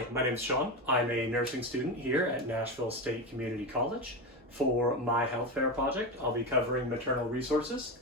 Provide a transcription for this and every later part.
Hi, my name is Sean. I'm a nursing student here at Nashville State Community College. For my health fair project, I'll be covering maternal resources.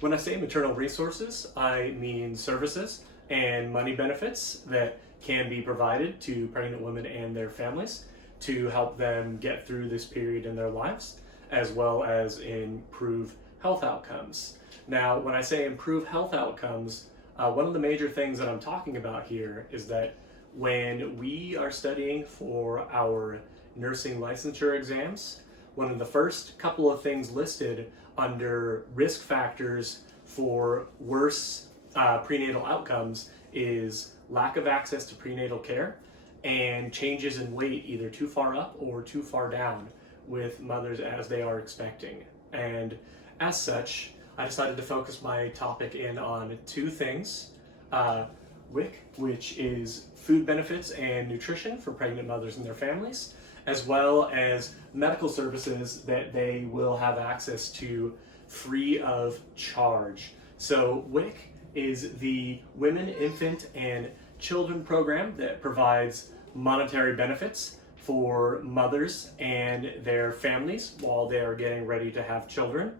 When I say maternal resources, I mean services and money benefits that can be provided to pregnant women and their families to help them get through this period in their lives, as well as improve health outcomes. Now, when I say improve health outcomes, one of the major things that I'm talking about here is that when we are studying for our nursing licensure exams, one of the first couple of things listed under risk factors for worse prenatal outcomes is lack of access to prenatal care and changes in weight either too far up or too far down with mothers as they are expecting. And as such, I decided to focus my topic in on two things. WIC, which is food benefits and nutrition for pregnant mothers and their families, as well as medical services that they will have access to free of charge. So WIC is the Women, Infant, and Children program that provides monetary benefits for mothers and their families while they are getting ready to have children.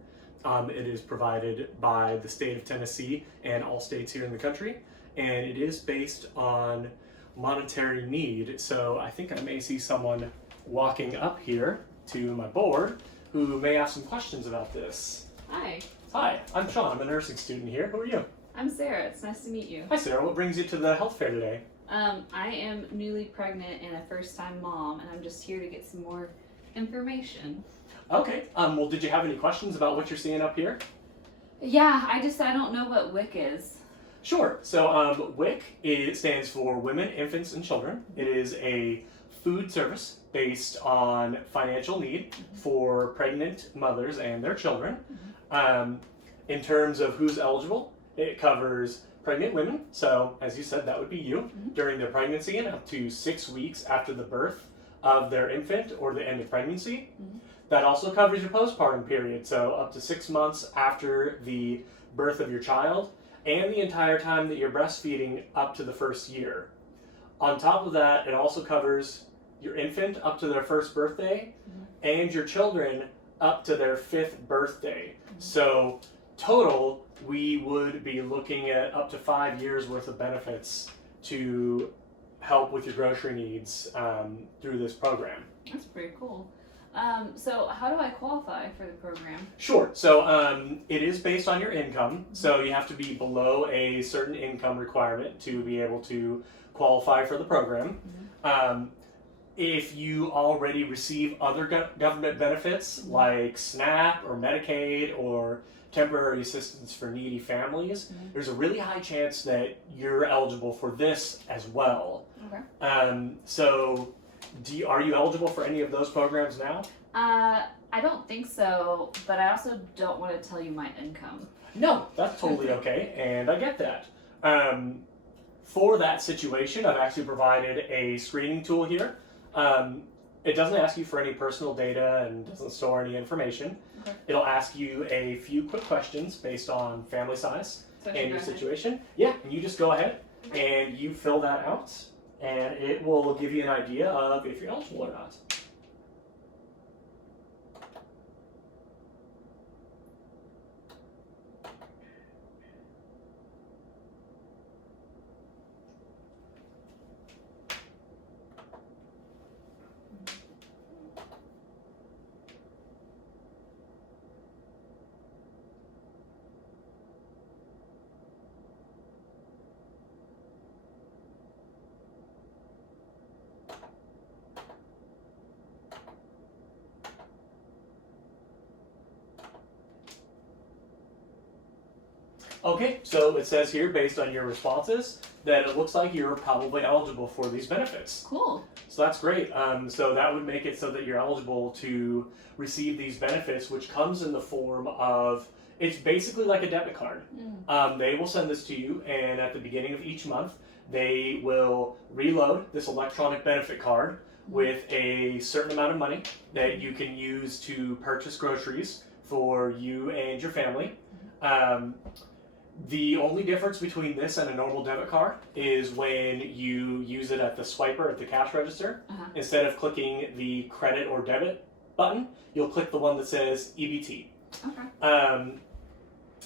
It is provided by the state of Tennessee and all states here in the country, and it is based on monetary need. So I think I may see someone walking up here to my board who may have some questions about this. Hi. Hi, I'm Sean. I'm a nursing student here. Who are you? I'm Sarah. It's nice to meet you. Hi, Sarah. What brings you to the health fair today? I am newly pregnant and a first-time mom, and I'm just here to get some more information. Okay. Well, did you have any questions about what you're seeing up here? Yeah, I don't know what WIC is. Sure. So WIC stands for Women, Infants, and Children. It is a food service based on financial need for pregnant mothers and their children. In terms of who's eligible, it covers pregnant women. So as you said, that would be you during their pregnancy and up to 6 weeks after the birth of their infant or the end of pregnancy. That also covers your postpartum period. So up to 6 months after the birth of your child, and the entire time that you're breastfeeding up to the first year. On top of that, it also covers your infant up to their first birthday and your children up to their 5th birthday. So total, we would be looking at up to 5 years worth of benefits to help with your grocery needs through this program. That's pretty cool. So how do I qualify for the program? Sure. So it is based on your income. So you have to be below a certain income requirement to be able to qualify for the program. If you already receive other government benefits like SNAP or Medicaid or temporary assistance for needy families, there's a really high chance that you're eligible for this as well. Okay. So are you eligible for any of those programs now? I don't think so, but I also don't want to tell you my income. No, that's totally okay, and I get that. For that situation, I've actually provided a screening tool here. It doesn't ask you for any personal data and doesn't store any information. Okay. It'll ask you a few quick questions based on family size and your situation. Yeah, and you just go ahead and you fill that out, and it will give you an idea of if you're eligible or not. Okay, so it says here, based on your responses, that it looks like you're probably eligible for these benefits. Cool. So that's great. So that would make it so that you're eligible to receive these benefits, which comes in the form of, it's basically like a debit card. They will send this to you, and at the beginning of each month, they will reload this electronic benefit card with a certain amount of money that you can use to purchase groceries for you and your family. The only difference between this and a normal debit card is when you use it at the swiper at the cash register. Instead of clicking the credit or debit button, you'll click the one that says EBT. Okay.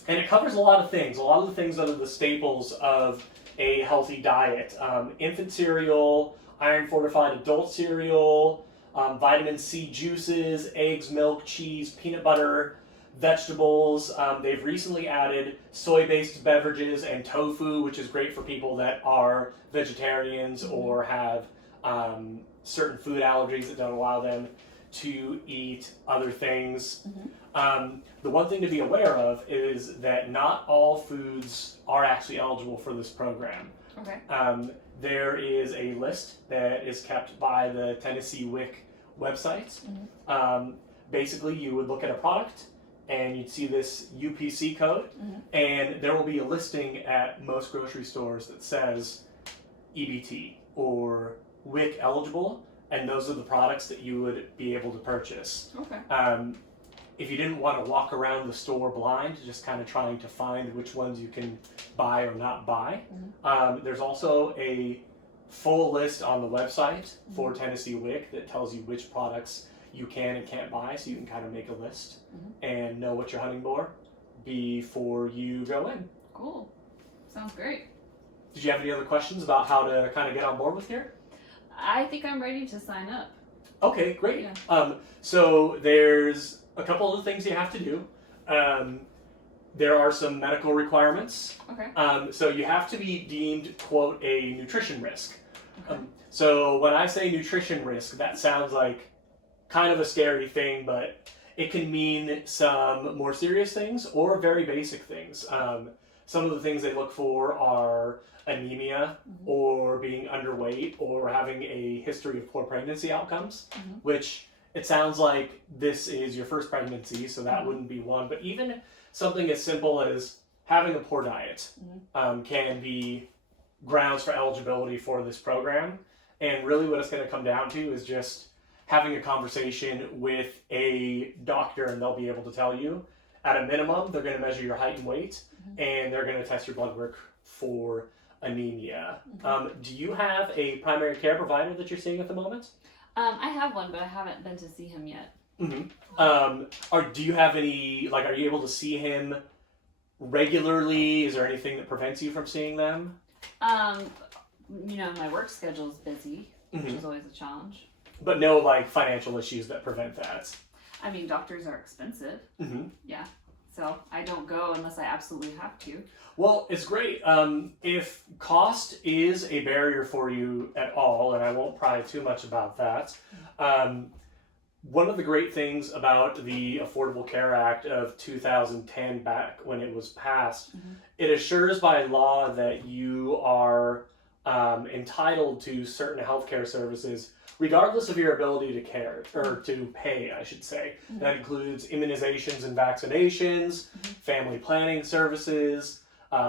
And it covers a lot of things. A lot of the things that are the staples of a healthy diet. Infant cereal, iron-fortified adult cereal, vitamin C juices, eggs, milk, cheese, peanut butter, vegetables. They've recently added soy-based beverages and tofu, which is great for people that are vegetarians or have certain food allergies that don't allow them to eat other things. The one thing to be aware of is that not all foods are actually eligible for this program. Okay. There is a list that is kept by the Tennessee WIC website. Basically, you would look at a product and you'd see this UPC code, and there will be a listing at most grocery stores that says EBT or WIC eligible, and those are the products that you would be able to purchase. Okay. If you didn't want to walk around the store blind, just kind of trying to find which ones you can buy or not buy, there's also a full list on the website for Tennessee WIC that tells you which products you can and can't buy, so you can kind of make a list and know what you're hunting for before you go in. Cool. Sounds great. Did you have any other questions about how to kind of get on board with here? I think I'm ready to sign up. Okay, great. Yeah. So there's a couple of things you have to do. There are some medical requirements. Okay. So you have to be deemed, quote, a nutrition risk. Okay. So when I say nutrition risk, that sounds like kind of a scary thing, but it can mean some more serious things or very basic things. Some of the things they look for are anemia or being underweight or having a history of poor pregnancy outcomes, which it sounds like this is your first pregnancy, so that wouldn't be one. But even something as simple as having a poor diet can be grounds for eligibility for this program. And really what it's going to come down to is just having a conversation with a doctor, and they'll be able to tell you, at a minimum, they're going to measure your height and weight, and they're going to test your blood work for anemia. Do you have a primary care provider that you're seeing at the moment? I have one, but I haven't been to see him yet. Do you have any, are you able to see him regularly? Is there anything that prevents you from seeing them? My work schedule is busy, which is always a challenge. But no, financial issues that prevent that? I mean, doctors are expensive. Yeah. So I don't go unless I absolutely have to. Well, it's great. If cost is a barrier for you at all, and I won't pry too much about that, one of the great things about the Affordable Care Act of 2010, back when it was passed, it assures by law that you are entitled to certain healthcare services regardless of your ability to care, or to pay, I should say. That includes immunizations and vaccinations, family planning services,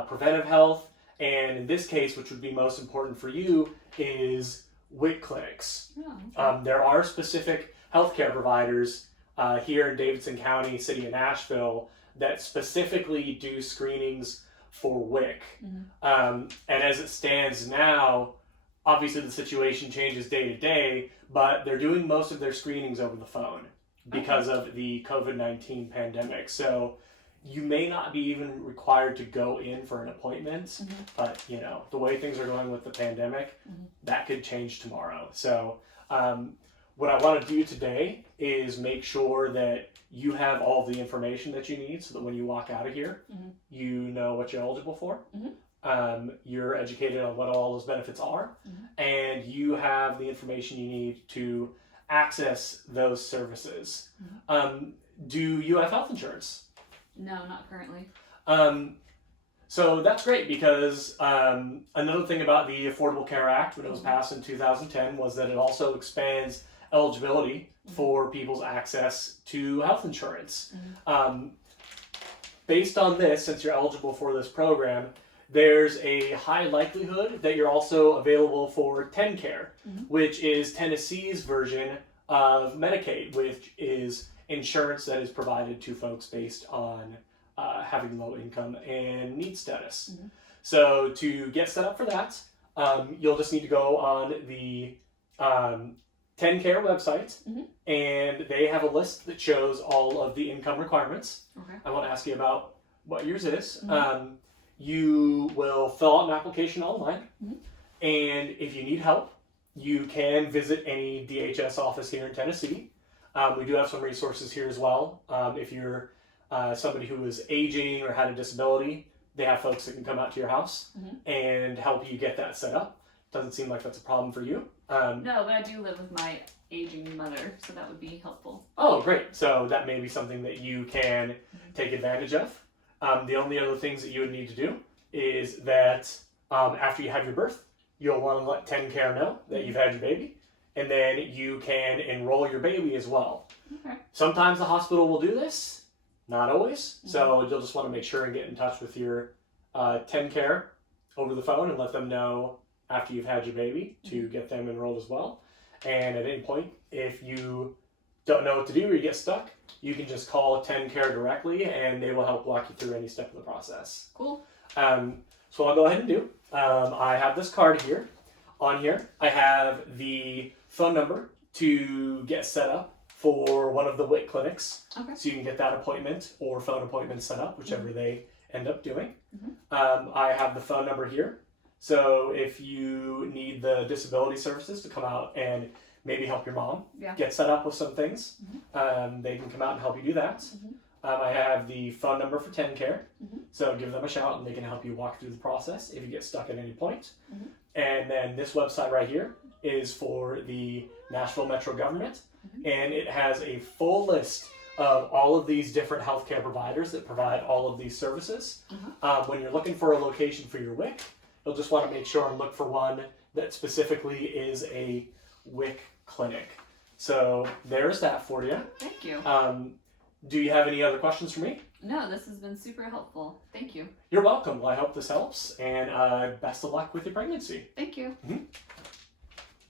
preventive health, and in this case, which would be most important for you, is WIC clinics. There are specific healthcare providers here in Davidson County, city of Nashville, that specifically do screenings for WIC. And as it stands now, obviously the situation changes day to day, but they're doing most of their screenings over the phone because of the COVID-19 pandemic. So you may not be even required to go in for an appointment, but the way things are going with the pandemic, that could change tomorrow. So what I want to do today is make sure that you have all the information that you need so that when you walk out of here, you know what you're eligible for. You're educated on what all those benefits are, and you have the information you need to access those services. Do you have health insurance? No, not currently. So that's great, because another thing about the Affordable Care Act when it was passed in 2010 was that it also expands eligibility for people's access to health insurance. Based on this, since you're eligible for this program, there's a high likelihood that you're also available for TennCare, which is Tennessee's version of Medicaid, which is insurance that is provided to folks based on having low income and need status. Mhm. So to get set up for that, you'll just need to go on the 10Care website, and they have a list that shows all of the income requirements. Okay. I won't ask you about what yours is. You will fill out an application online, and if you need help, you can visit any DHS office here in Tennessee. We do have some resources here as well. If you're somebody who is aging or had a disability, they have folks that can come out to your house and help you get that set up. Doesn't seem like that's a problem for you. No, but I do live with my aging mother, so that would be helpful. Oh, great. So that may be something that you can take advantage of. The only other things that you would need to do is that after you have your birth, you'll want to let 10Care know that you've had your baby, and then you can enroll your baby as well. Okay. Sometimes the hospital will do this, not always. So you'll just want to make sure and get in touch with your 10Care over the phone and let them know after you've had your baby to get them enrolled as well. And at any point, if you don't know what to do or you get stuck, you can just call 10Care directly and they will help walk you through any step of the process. Cool. So I'll go ahead and do. I have this card here. On here, I have the phone number to get set up for one of the WIC clinics. Okay. So you can get that appointment or phone appointment set up, whichever they end up doing. I have the phone number here. So if you need the disability services to come out and maybe help your mom get set up with some things, they can come out and help you do that. I have the phone number for 10Care, so give them a shout and they can help you walk through the process if you get stuck at any point. And then this website right here is for the Nashville Metro government, and it has a full list of all of these different healthcare providers that provide all of these services. When you're looking for a location for your WIC, you'll just want to make sure and look for one that specifically is a WIC clinic. So there's that for you. Thank you. Do you have any other questions for me? No, this has been super helpful. Thank you. You're welcome. Well, I hope this helps, and best of luck with your pregnancy. Thank you.